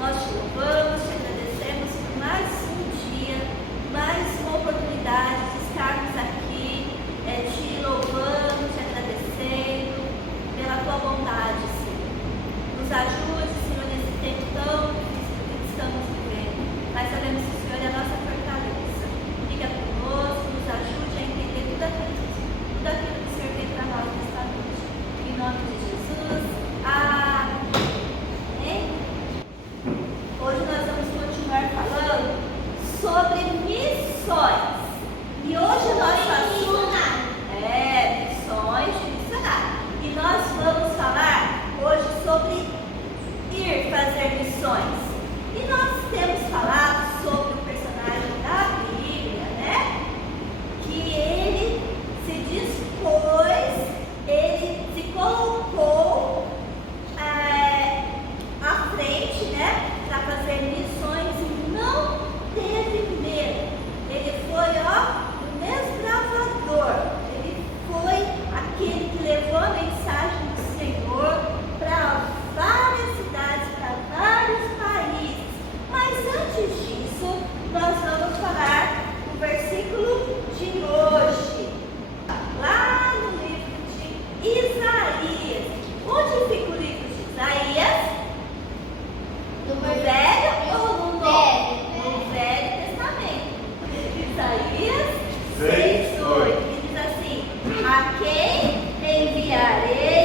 Nós te louvamos, te agradecemos por mais um dia, mais uma oportunidade de estarmos aqui, te louvando, te agradecendo pela tua bondade, Senhor. Nos ajude, Senhor, nesse tempo tão difícil que estamos vivendo. Mas sabemos que o Senhor é a nossa fortaleza. Fica conosco, nos ajude a entender tudo aquilo que o Senhor tem para nós nesta noite. Em nome de Jesus. Amém. Hoje nós vamos continuar falando sobre missões. E hoje o nosso assunto é missões de missionário. E nós vamos falar hoje sobre ir fazer missões. E nós temos falado sobre o personagem da Bíblia, né? Que ele se dispôs, ele se colocou à frente, né? Para fazer missões e não teve medo. Ele foi, o desbravador. Ele foi aquele que levou a mensagem do Senhor para várias cidades, para vários países. Mas antes disso, nós vamos falar o versículo de hoje, lá no livro de Isaías. Onde fica o livro de Isaías? No Velho ou no Novo? No Velho Testamento. Isaías 6:8, que diz assim: a quem enviarei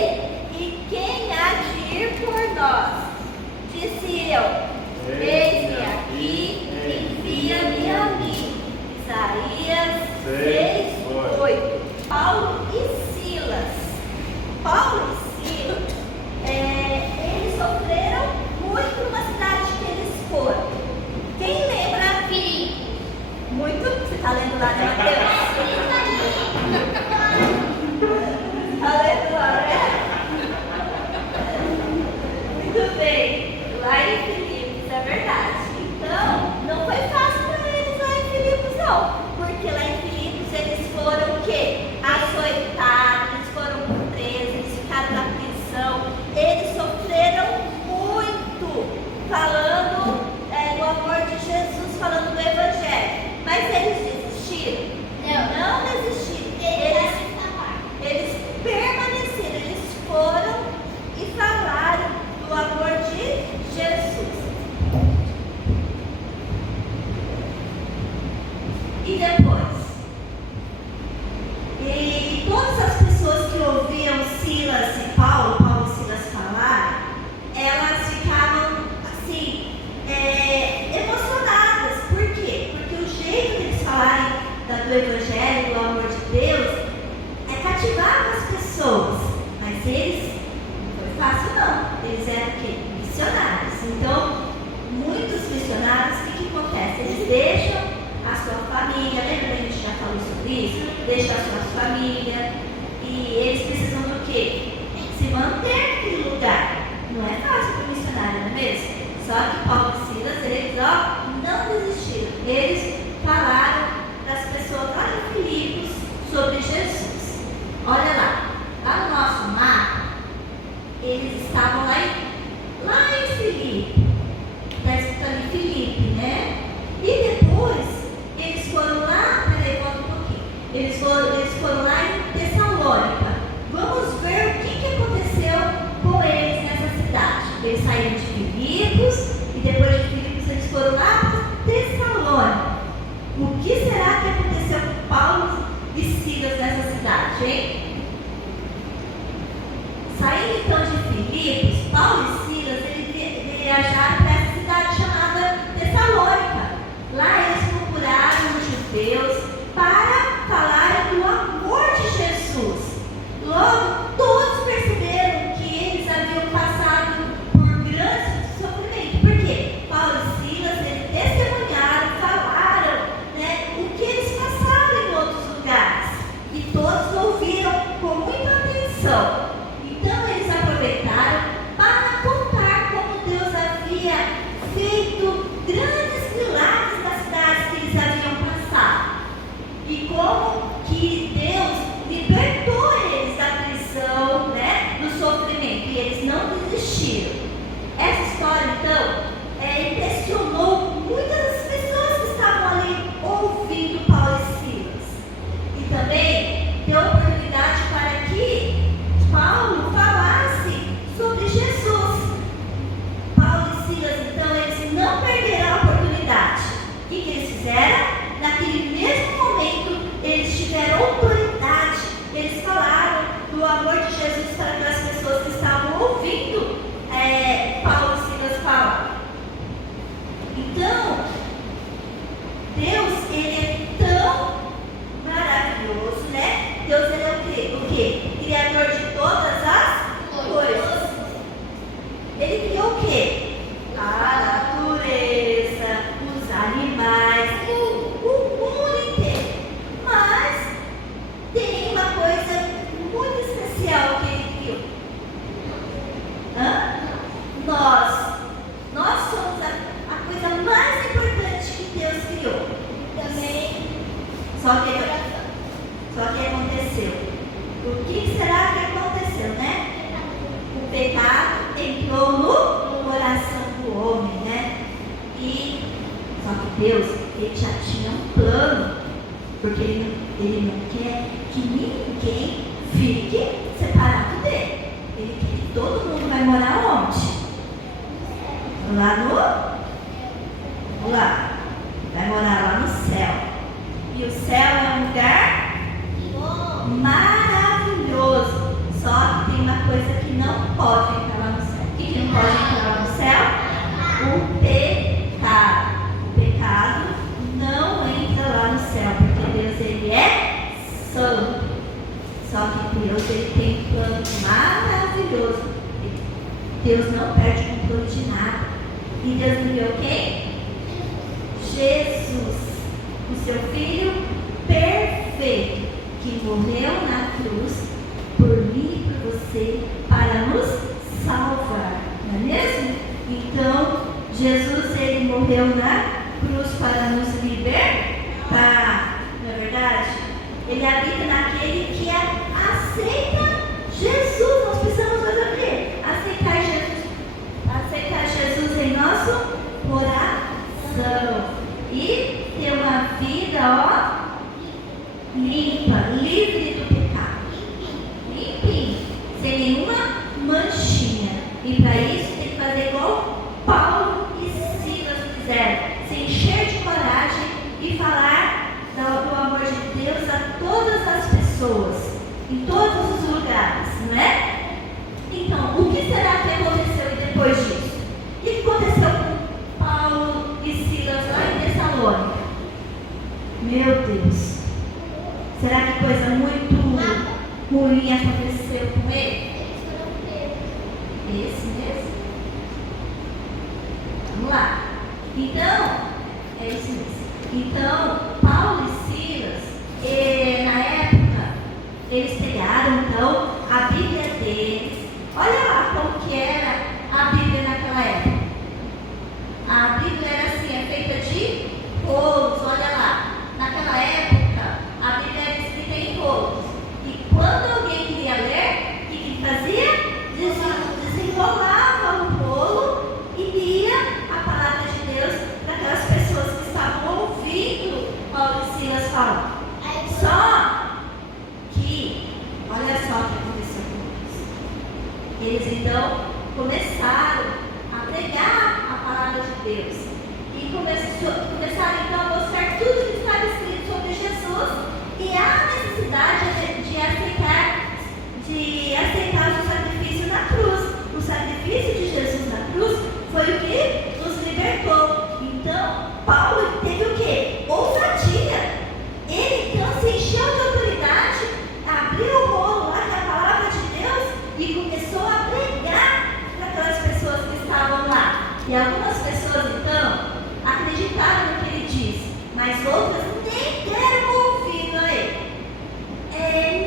e quem há de ir por nós? Disse eu: eis-me aqui, envia-me a mim. Isaías 6:8. Paulo e Silas. Eles sofreram muito numa cidade que eles foram. Quem lembra? Filipe. Muito? Você está lendo lá, né, Mateus? Está lendo lá, né? Muito bem. Lá em Filipos, é verdade. Então, não foi fácil para eles lá em Filipos, não. Porque lá em Filipos eles foram o quê? Açoitados, eles foram presos, eles ficaram na prisão. Eles sofreram muito falando do amor de Jesus, falando do Evangelho. Mas eles desistiram? Não desistiram. Eles permaneceram, eles foram e falaram do amor de Jesus. E depois? E todas as pessoas que ouviam Silas e Paulo e Silas falar, elas ficavam assim, emocionadas. Por quê? Porque o jeito deles falarem do Evangelho, do amor de Deus, cativava as pessoas. Mas eles, não foi fácil não, eles eram o quê? Missionários. Então, muitos missionários, o que acontece? Eles deixam a sua família, lembra que a gente já falou sobre isso? Deixam a sua família e eles precisam do quê? Se manter naquele lugar. Não é fácil para o missionário, não é mesmo? Só que Paulo e Silas, eles não desistiram. Eles falaram para as pessoas lá em Filipos sobre Jesus. Olha lá no nosso mapa, eles estavam lá em Filipe. Está escrito ali Filipe, né? E depois eles foram lá, peraí, volta um pouquinho. Eles foram lá em Tessalônica. Vamos ver o que aconteceu com eles nessa cidade. Eles saíram de Filipos e depois de Filipos eles foram lá Só que aconteceu. O que será que aconteceu, né? O pecado entrou no coração do homem, né? Só que Deus, ele já tinha um plano, porque ele não quer que ninguém fique separado dele. Ele quer que todo mundo vai morar onde? Vai morar lá no céu. E o céu é um lugar maravilhoso. Só que tem uma coisa que não pode entrar lá no céu. O que não pode entrar lá no céu? O pecado. O pecado não entra lá no céu, porque Deus, ele é santo. Só que Deus, ele tem um plano maravilhoso. Deus não perde o controle de nada. E Deus enviou quem? Jesus, o seu Filho perfeito, que morreu na cruz por mim e por você, para nos salvar, não é mesmo? Então, Jesus, ele morreu na cruz para nos libertar, não é verdade? Ele habita naquele que aceita Jesus. Nós precisamos fazer o quê? Aceitar Jesus em nosso coração e ter uma vida, limpa, livre do pecado, limpinho, sem nenhuma manchinha. E para isso tem que fazer igual Paulo e Silas fizeram, se encher de coragem e falar do amor de Deus a todas as pessoas, em todos os lugares, não é? Então, o que será que aconteceu depois disso? O que aconteceu com Paulo e Silas lá em Tessalônica? Meu Deus! Será que coisa muito ruim aconteceu com ele? Esse mesmo? Vamos lá. Então, é isso mesmo. Então, Paulo e Silas, na época, eles pegaram então a Bíblia deles. Olha lá como que era a Bíblia naquela época. A Bíblia era assim, é feita de rolos, olha lá. Naquela época, a Bíblia era escrita em rolos. E quando alguém queria ler, o que fazia? Desenrolava o rolo e lia a palavra de Deus para aquelas pessoas que estavam ouvindo Paulo e Silas falar. Só que, olha só o que aconteceu com eles. Eles então começaram a pregar a palavra de Deus. E começaram então a mostrar tudo que estava escrito sobre Jesus e a necessidade de aceitar o sacrifício na cruz. O sacrifício de Jesus na cruz foi o que nos libertou. Então, Paulo teve o quê? Ousadia. Ele então se encheu de autoridade, abriu o rolo lá da palavra de Deus e começou a pregar para aquelas pessoas que estavam lá. E algumas pessoas então acreditaram no que ele disse, mas outras nem deram ouvido a ele,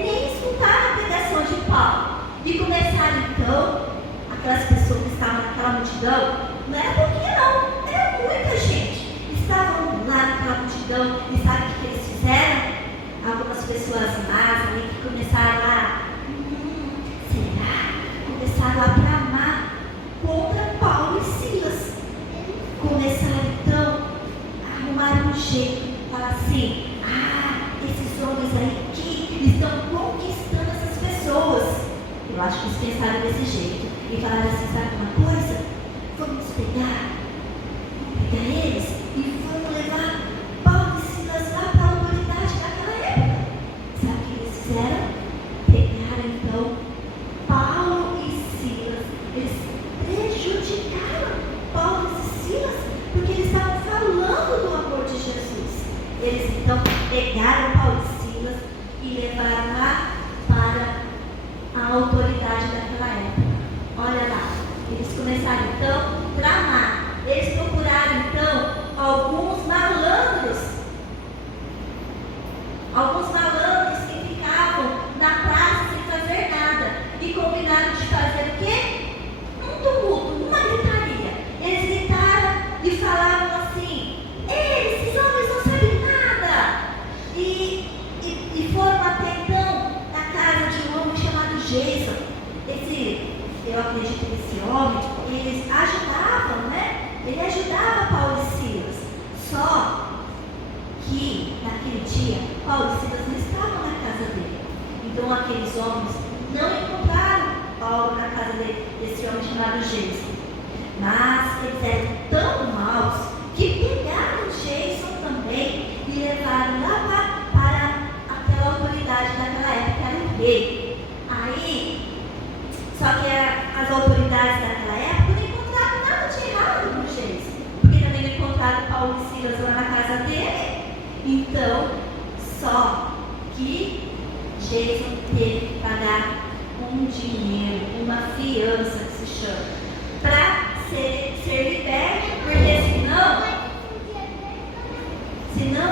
nem escutaram a pregação de Paulo. E começaram então, aquelas pessoas que estavam naquela multidão, não era pouquinho não, era muita gente. Estavam lá naquela multidão e sabe o que eles fizeram? Algumas pessoas más ali que começaram começaram a bramar contra Paulo e Silas. Começaram então a arrumar um jeito, falar assim: esses homens aí que estão conquistando essas pessoas. Eu acho que eles pensaram desse jeito e falaram assim: sabe uma coisa? Vamos pegar eles e vamos levar Paulo e Silas lá para a autoridade daquela época. Sabe o que eles fizeram? Pegaram então Paulo e Silas. Eles prejudicaram Paulo e Silas porque eles estavam falando do amor de Jesus. Eles então pegaram Paulo e Silas e levaram lá para a autoridade daquela época. Olha lá, eles começaram então a tramar. Eles procuraram então alguns malandros que ficavam na praça sem fazer nada e combinaram de fazer o quê? Um tumulto, uma gritaria. Eles gritaram e falavam assim: ei, esses homens não sabem nada. E Paulo e Silas não estavam na casa dele. Então aqueles homens não encontraram Paulo na casa desse homem chamado Jason. Mas eles eram tão maus que pegaram Jason também e levaram lá para aquela autoridade daquela época, que era o rei. Aí, só que as autoridades daquela época não encontraram nada de errado no Jason, porque também não encontraram Paulo e Silas lá na casa dele. Então, só que Jason teve que pagar um dinheiro, uma fiança que se chama, para ser liberto, porque senão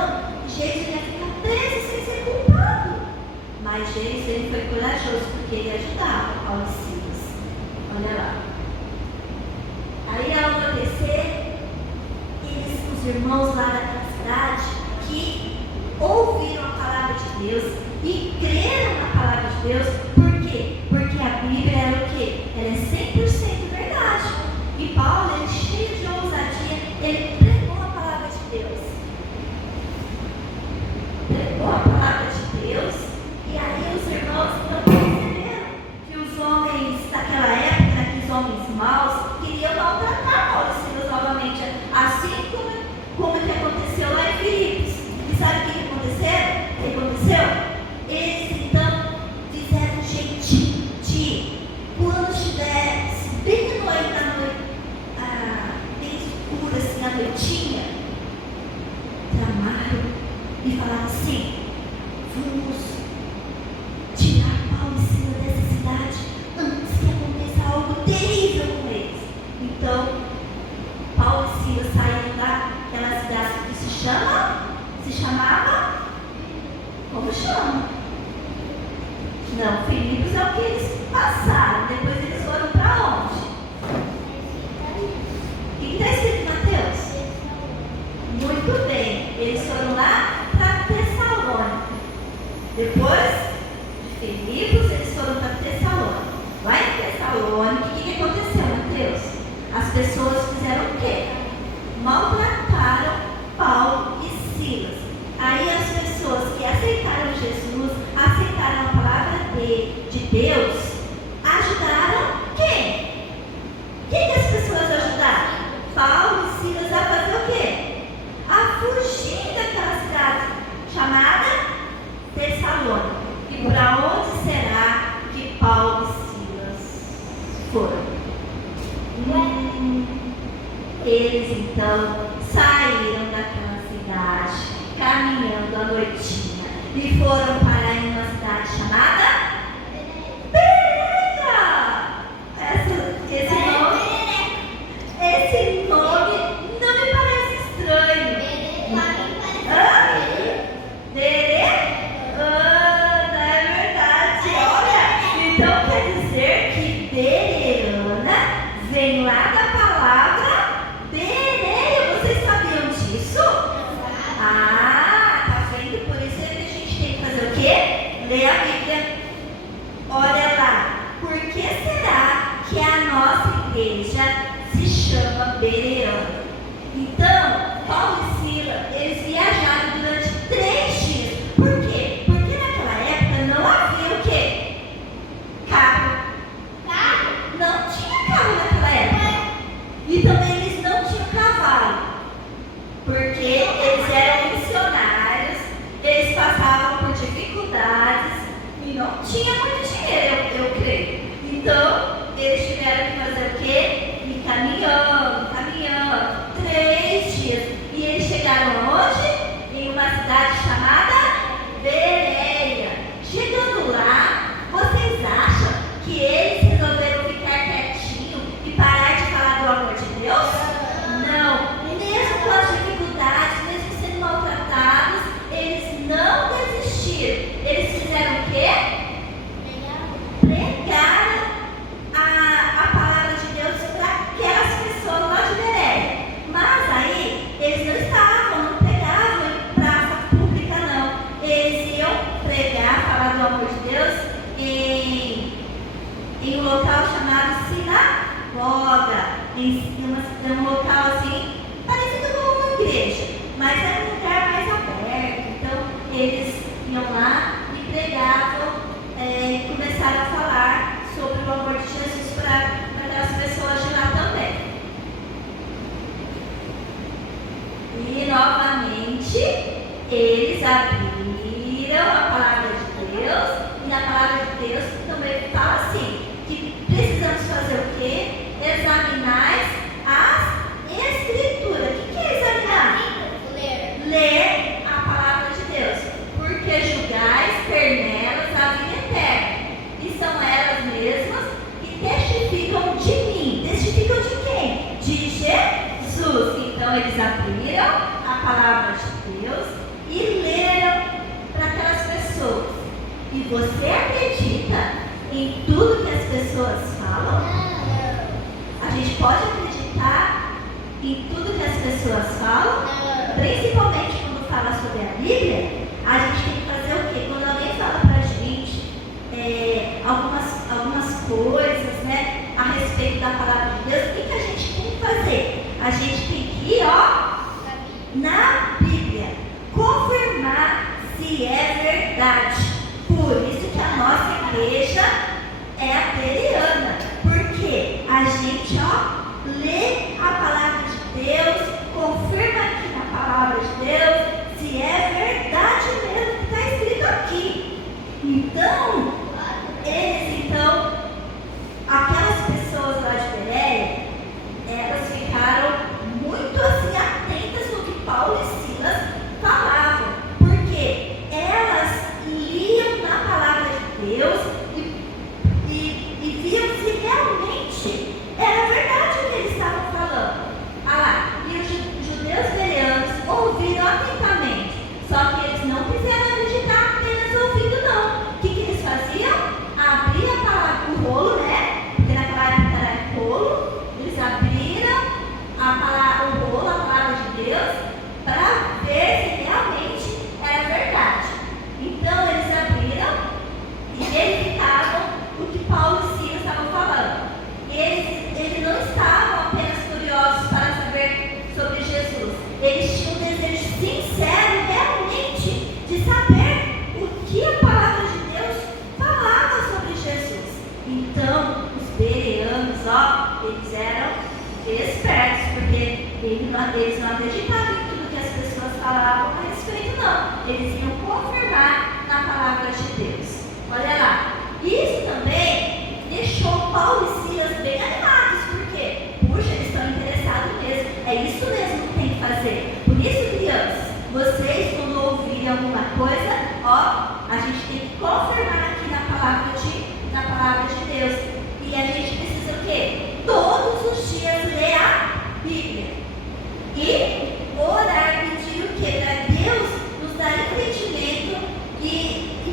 Jason ia ficar preso sem ser culpado. Mas Jason, ele foi corajoso, porque ele ajudava Paulo e Silas. Olha lá. Aí ao anoitecer, os irmãos lá daquela cidade que ouviram a palavra de Deus e creram na palavra de Deus. Por quê? Porque a Bíblia era o quê? Ela é 100% verdade. E Paulo, ele cheio de ousadia, ele pregou a palavra de Deus. Pregou a palavra de Deus. E aí os irmãos não perceberam que os homens daquela época, aqueles homens maus, queriam maltratar Paulo e Silas novamente. Assim como que aconteceu lá em Filipos. E sabe o que aconteceu? Eles então fizeram um jeitinho de, quando estivesse bem de noite, bem escuro assim, a noitinha, tramaram e falaram assim: vamos tirar Paulo e Silas dessa cidade antes que aconteça algo terrível com eles. Então, Paulo e Silas saíram daquela cidade que se chamava, como chama? Não, Filipos é o que eles passaram. Depois eles foram para onde? O que está escrito em Mateus? Muito bem. Eles foram lá para Tessalônica. Depois de Filipos, eles foram para Tessalônica. Lá em Tessalônica, o que aconteceu, Mateus? As pessoas fizeram o quê? Maltrataram Paulo e Silas. Aí as pessoas que aceitaram Jesus, aceitaram a palavra de Deus, ajudaram quem? Quem que as pessoas ajudaram? Paulo e Silas a fazer o quê? A fugir daquela cidade chamada Tessalônica. E para onde será que Paulo e Silas foram? Eles então saíram daquela cidade, caminhando à noitinha, e foram parar em uma cidade chamada Bereia. Esse nome não me parece estranho. Bereana, é verdade. Olha, então quer dizer que Bereana vem lá da palavra Bereia. Vocês sabiam disso? Tá vendo? Por isso é que a gente tem que fazer o quê? Ler a Bíblia. Olha lá. Por que será que a nossa igreja se chama Bereana? Então, Paulo e Silas, eles viajaram durante 3 dias. Por quê? Porque naquela época não havia o quê? Carro. Não tinha carro naquela época. E também eles não tinham cavalo. Porque eles eram missionários, eles passavam por dificuldades e não tinha muito dinheiro, eu creio. Então, eles tiveram que fazer o quê? Ir caminhando, 3 dias. E eles chegaram onde? Em uma cidade chamada Bereia. Chegando lá, vocês acham que eles resolveram ficar quietinho e parar de falar do amor de Deus? Não. Mesmo com as dificuldades, mesmo sendo maltratados, eles não desistiram. Eles fizeram o quê? Pregaram a palavra de Deus para aquelas pessoas lá de Bereia. Mas aí, eles não pregavam em praça pública, não. Eles iam pregar, falar do amor de Deus em um local chamado sinagoga. Em um local assim, parecido com uma igreja, mas era um lugar mais aberto. Então, eles iam lá e pregavam e começaram a falar sobre o amor de Jesus para aquelas pessoas de lá também. E novamente eles abriram a palavra de Deus, e na palavra de Deus também fala assim, que precisamos fazer o quê? Examinar as Escrituras. O que é examinar? Ler a palavra de Deus. Porque julgais per nelas a vida eterna. E são elas mesmas que testificam de mim. Testificam de quem? De Jesus. Então eles abriram a palavra de Deus e leram para aquelas pessoas. E você acredita em tudo que as pessoas falam? A gente pode acreditar em tudo que as pessoas falam? Principalmente quando fala sobre a Bíblia, a gente tem que fazer o quê? Quando alguém fala pra gente algumas coisas, né, a respeito da palavra de Deus, o que a gente tem que fazer? A gente tem que ir, na Bíblia, confirmar se é verdade. Por isso que a nossa igreja é a Bereana, porque a gente, lê a palavra de Deus, confirma aqui na palavra de Deus se é verdade mesmo que está escrito aqui. Então, aquelas pessoas lá de Bereia, elas ficaram muito assim atentas no que Paulo e Silas falavam, porque elas liam na palavra de Deus e viam se realmente era verdade o que eles estavam falando. E os judeus bereanos ouviram atentamente, só que eles não quiseram acreditar apenas ouvindo, não. O que eles faziam? Abriam a palavra, o rolo, né? Porque naquela época era rolo. Eles abriram o rolo, a palavra de Deus, para ver se realmente era verdade. Então eles abriram e verificavam o que Paulo e Silas estavam falando. Eles não estavam apenas curiosos para saber sobre Jesus. Eles tinham um desejo sincero realmente de saber o que a palavra de Deus falava sobre Jesus. Então, os bereanos, eles eram espertos, porque eles não acreditavam em tudo que as pessoas falavam a respeito, não. Eles iam confirmar na palavra de Deus. Olha lá. Isso também deixou Paulo e Silas bem animados, porque, puxa, eles estão interessados mesmo. É isso mesmo que tem que fazer. Por isso, crianças, vocês, quando ouvirem alguma coisa, a gente tem que confirmar aqui na palavra de Deus. E a gente precisa o quê? Todos os dias ler a Bíblia. E orar, pedir o quê? Para Deus nos dar entendimento e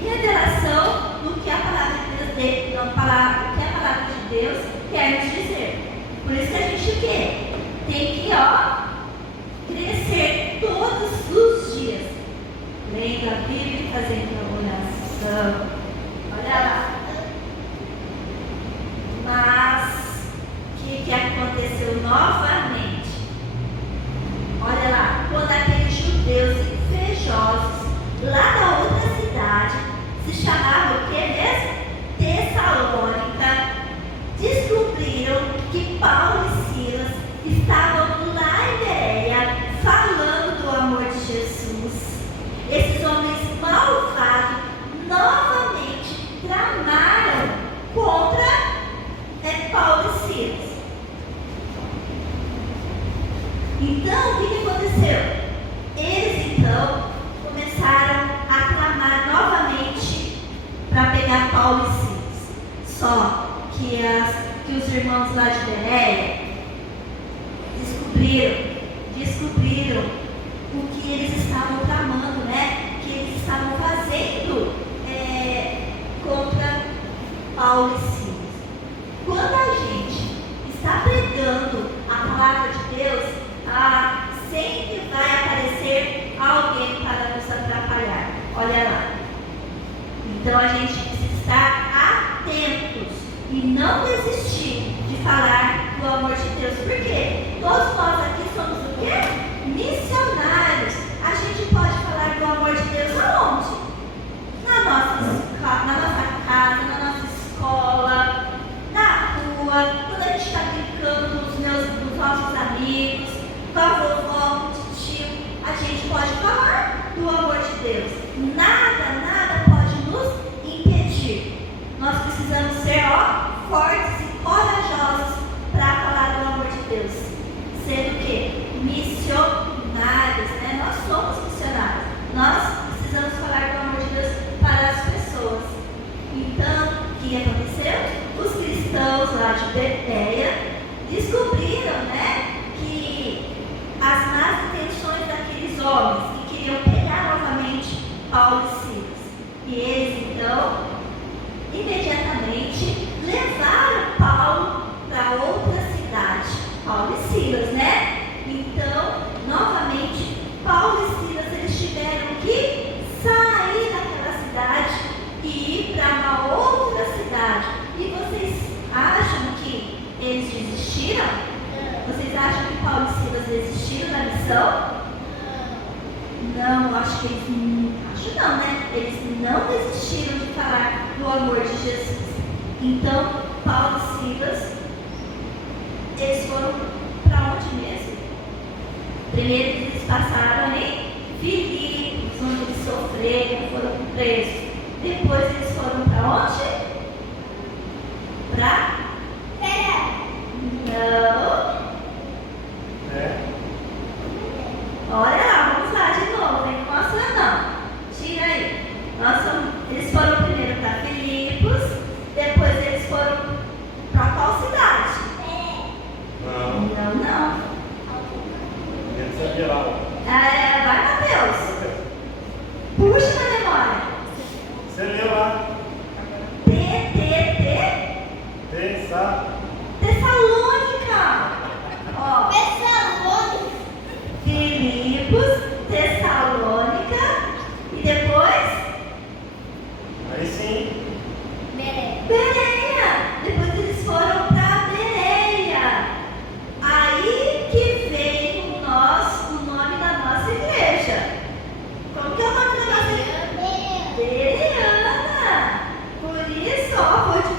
revelação do que a palavra de Deus quer nos dizer. Por isso que a gente o quê? Tem que crescer todos os dias, lendo a Bíblia e fazendo oração. Olha lá. Mas o que aconteceu novamente? Olha lá, quando aqueles judeus invejosos lá da outra cidade, se chamava o que mesmo? Tessalônica, descobriram que Paulo e Silas estavam lá em Bereia falando do amor de Jesus. Esses homens malvados novamente tramaram contra Paulo e Silas. Então, o que aconteceu? Eles então começaram a clamar novamente para pegar Paulo e Silas. Só que os irmãos lá de Bereia descobriram o que eles estavam tramando, né? Que eles estavam fazendo contra Paulo e Silas. Quando a gente está pregando a palavra de Deus, sempre vai aparecer alguém para nos atrapalhar. Olha lá. Então a gente precisa estar atentos e não desistir de falar do amor de Deus. Por quê? Todos nós aqui somos o quê? Missionários. A gente pode falar do amor de Deus aonde? Deus. Nada pode nos impedir. Nós precisamos ser fortes e corajosos para falar do amor de Deus. Sendo que missionários, né? Nós somos missionários. Nós precisamos falar do amor de Deus para as pessoas. Então, o que aconteceu? Os cristãos lá de Bereia descobriram, né, que as más intenções daqueles homens que queriam pegar novamente Paulo e Silas. E eles, então, imediatamente levaram Paulo para outra cidade. Paulo e Silas, né? Então, novamente, Paulo e Silas, eles tiveram que sair daquela cidade e ir para uma outra cidade. E vocês acham que eles desistiram? Vocês acham que Paulo e Silas desistiram da missão? Não, acho que eles não, né? Eles não desistiram de falar do amor de Jesus. Então, Paulo e Silas, eles foram para onde mesmo? Primeiro eles passaram em Filipos, onde eles sofreram, foram presos. Depois eles foram para onde? Para? Não. Olha lá, vamos lá de novo. Tem que mostrar não. Tira aí. Eles foram primeiro para Filipos, depois eles foram para qual cidade? Não. Vai, Mateus. Puxa na memória. Você leu lá? Tessalônica. Ó. Filipos, Tessalônica e depois Aí sim. Bereia. Depois eles foram para Bereia. Aí que veio o nome da nossa igreja. Como que é o nome da nossa igreja? Bereana. Por isso, ó,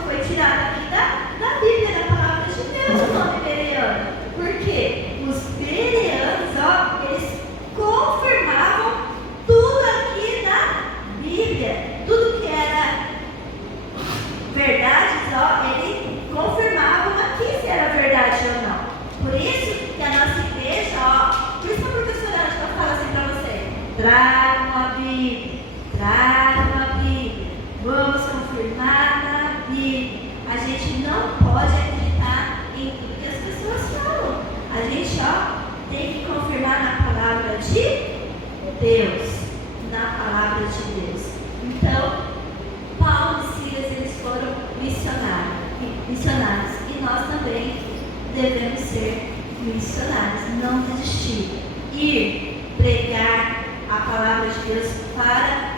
foi tirado aqui da Bíblia, da palavra de Deus, o nome Bereana. Por quê? Os bereanos, ó, eles confirmavam tudo aqui na Bíblia. Tudo que era verdades, ó, eles confirmavam aqui se era verdade ou não. Por isso que a nossa igreja, ó, por isso que a professora Angela fala assim para você: tragam a Bíblia, vamos confirmar na Bíblia. A gente não pode acreditar em tudo que as pessoas falam. A gente, ó, tem que confirmar na palavra de Deus. Na palavra de Deus. Então, Paulo e Silas, eles foram missionários. E nós também devemos ser missionários. Não desistir. Ir pregar a palavra de Deus para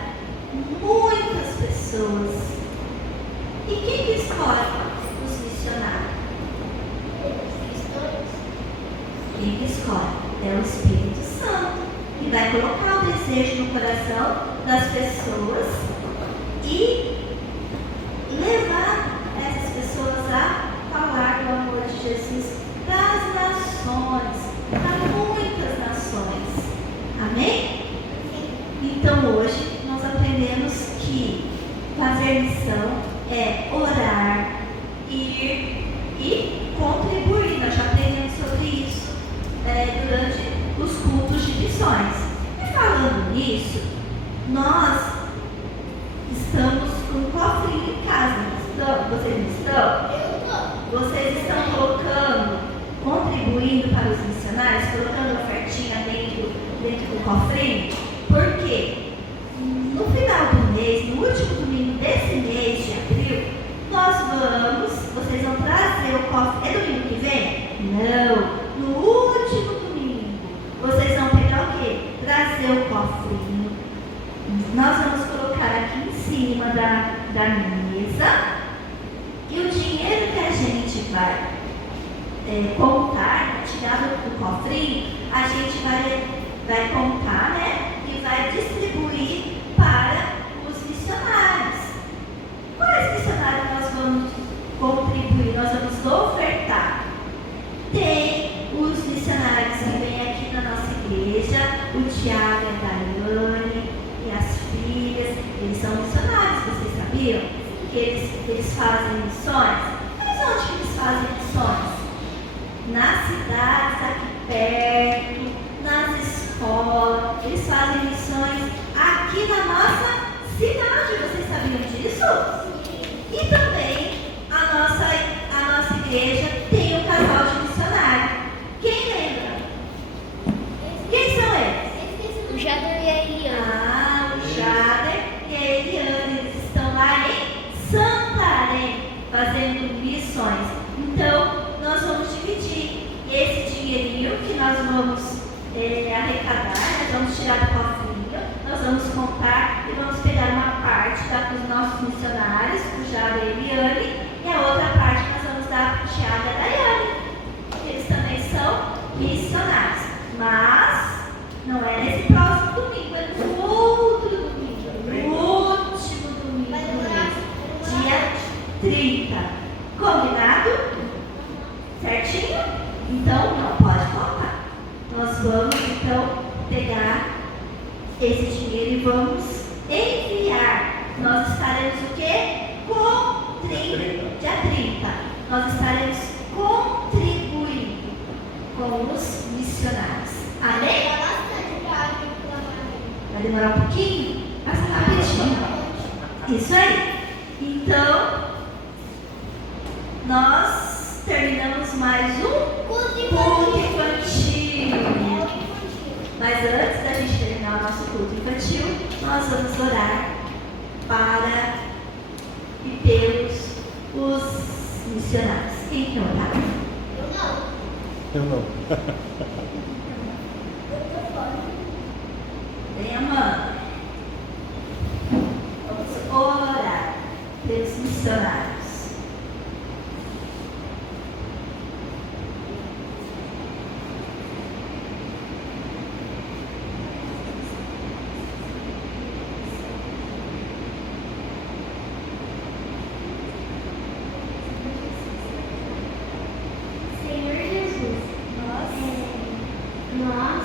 muitas pessoas. E quem que escolhe os missionários? Quem que escolhe? É o Espírito Santo, que vai colocar o desejo no coração das pessoas e levar essas pessoas a falar do amor de Jesus para as nações, para muitas nações. Amém? Então hoje nós aprendemos que fazer missão é orar, ir e contribuir. Nós já aprendemos sobre isso durante os cultos de missões. E falando nisso, nós estamos com um cofrinho em casa. Vocês não estão? Vocês estão contribuindo para os missionários, colocando a ofertinha dentro do cofrinho? Por quê? No final do mês, no último domingo desse mês de abril, vocês vão trazer o cofre. É domingo que vem? Não. No último domingo, vocês vão pegar o quê? Trazer o cofrinho. Nós vamos colocar aqui em cima da mesa. E o dinheiro que a gente vai contar, tirado do cofrinho, a gente vai contar, né? E vai distribuir para os missionários. Quais missionários nós vamos contribuir? Nós vamos ofertar. Tem os missionários que vêm aqui na nossa igreja, o Tiago e a Daiane e a sabiam que eles fazem missões? Mas onde que eles fazem missões? Nas cidades aqui perto, nas escolas. Eles fazem missões aqui na nossa cidade. Vocês sabiam disso? E também a nossa igreja tem um casal de missionários. Quem lembra? Quem são eles? O Jader e a Eliana. O Jader e a Eliana. Eles estão lá em Santarém fazendo missões. Então, nós vamos dividir esse dinheirinho que nós vamos arrecadar, nós vamos tirar do cofrinho, nós vamos contar e vamos pegar uma parte para os nossos missionários, o Jader e a Eliane, e a outra parte nós vamos dar para o Thiago e a Daiane. Eles também são missionários. Mas não é nesse próximo domingo, é no outro domingo, no último domingo do mês, dia 30. Combinado? Certinho? Então não pode faltar. Nós vamos então pegar esse dinheiro e vamos enviar. Nós estaremos o quê? Dia 30. Nós estaremos contribuindo com os missionários. Amém? Vai demorar um pouquinho? Passa rapidinho. Isso aí. Então, nós terminamos mais um culto infantil. Mas antes da gente terminar o nosso culto infantil, nós vamos orar para e pelos os missionários. Quem quer orar? Eu não. Venha, mãe. Vamos orar pelos missionários. Senhor Jesus, nós